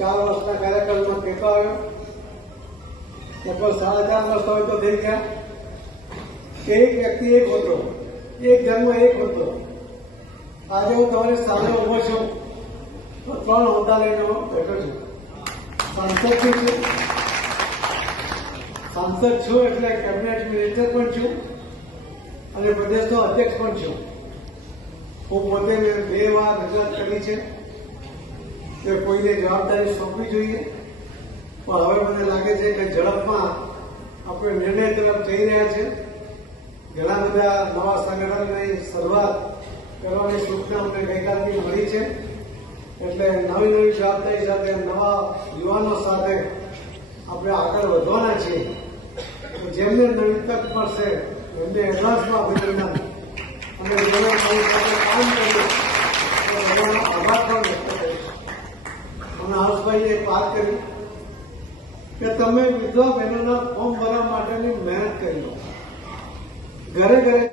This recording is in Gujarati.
ચાર વર્ષના કાર્યકાળમાં ટેકો આવ્યો. લગભગ સાડા ચાર વર્ષ હોય તો થઈ ગયા. એક વ્યક્તિ એક હતો. એક જન્મ એક હોતો. આજે હું તમારી સામે ઊભો છું. ત્રણ હોદ્દા લઈને બેઠો છું. સાંસદ છું. સાંસદ છું એટલે કેબિનેટ મિનિસ્ટર પણ છું અને પ્રદેશનો અધ્યક્ષ પણ છું. હું પોતે બે વાર રજૂઆત કરી છે. કે કોઈને જવાબદારી સોંપવી જોઈએ. પણ હવે મને લાગે છે કે ઝડપમાં આપણે નિર્ણય તરફ જઈ રહ્યા છે. ઘણા બધા નવા સંગઠનની શરૂઆત કરવાની સૂચના અમને ગઈકાલથી મળી છે. એટલે નવી નવી જવાબદારી સાથે, નવા યુવાનો સાથે આપણે આગળ વધવાના છીએ. જેમને નવી તક મળશે એમને એડવાન્સમાં અભિનંદન અને જેને મારી સાથે કામ કર્યું તો બધાનો આભાર પણ વ્યક્ત કરીશ અને એક વાત કરી કે તમે વિધવા બહેનોના ફોર્મ ભરવા માટેની મહેનત કરી ઘરે ઘરે